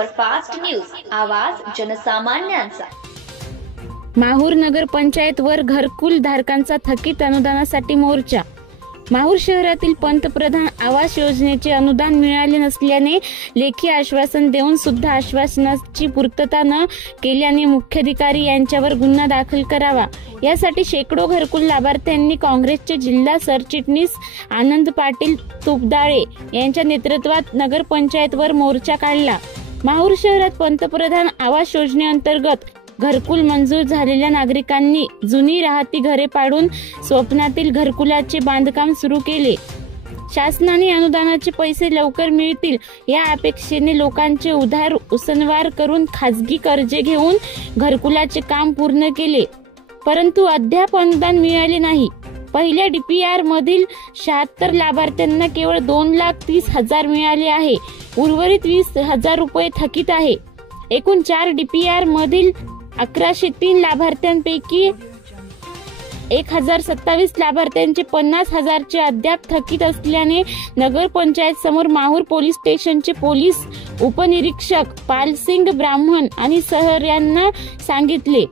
Superfast news, आवाज जनसामान्यांचा। माहूर नगर पंचायत वर घरकुल धारकांचा थकीत अनुदानासाठी मोर्चा। माहूर शहरातील पंतप्रधान आवास योजनेचे अनुदान मिळाले नसल्याने लेखी आश्वासन देऊन सुद्धा आश्वासनाची पूर्तता न केल्याने मुख्याधिकारी यांच्यावर गुन्हा दाखल करावा यासाठी शेकडो घरकुल लाभार्थ्यांनी काँग्रेसचे जिल्हा सरचिटणीस आनंद पाटील तुपदाळे यांच्या नेतृत्वात नगर पंचायत वर मोर्चा काढला। माहूर शहरात पंतप्रधान आवास योजनेअंतर्गत घरकुल मंजूर झालेल्या नागरिकांनी जुनी राहती घरे पाडून स्वप्नातील घरकुलाचे बांधकाम सुरू केले। शासनाने अनुदानाचे पैसे लवकर मिळतील या अपेक्षेने लोकांचे उधार उसनवार करून खाजगी कर्जे घेऊन घरकुलाचे काम पूर्ण केले, परंतु अद्याप अनुदान मिळाले नाही। पहिल्या DPR मधील 76 लाभार्थ्यांना केवळ 2,30,000 मिळाले आहे। उर्वरित 20,000 रुपये थकीत आहे। एकूण 4 DPR मधील 1103 लाभार्थ्यांपैकी 1,027 लाभार्थ्यांचे 50,000 चे अद्याप थकीत असल्याने नगर पंचायत समोर माहूर पोलीस स्टेशनचे पोलीस उपनिरीक्षक पालसिंग ब्राह्मण आणि सहर्यांना सांगितले।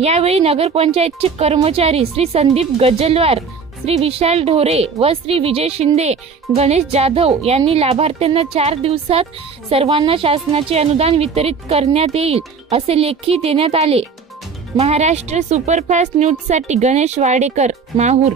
यावेळी नगर पंचायतचे कर्मचारी श्री संदीप गजलवार, श्री विशाल ढोरे व श्री विजय शिंदे, गणेश जाधव यांनी लाभार्थ्यांना 4 दिवसात सर्वांना शासनाचे अनुदान वितरित करण्यात येईल असे लेखी देण्यात आले। महाराष्ट्र सुपरफास्ट न्यूज साठी गणेश वाडेकर, माहूर।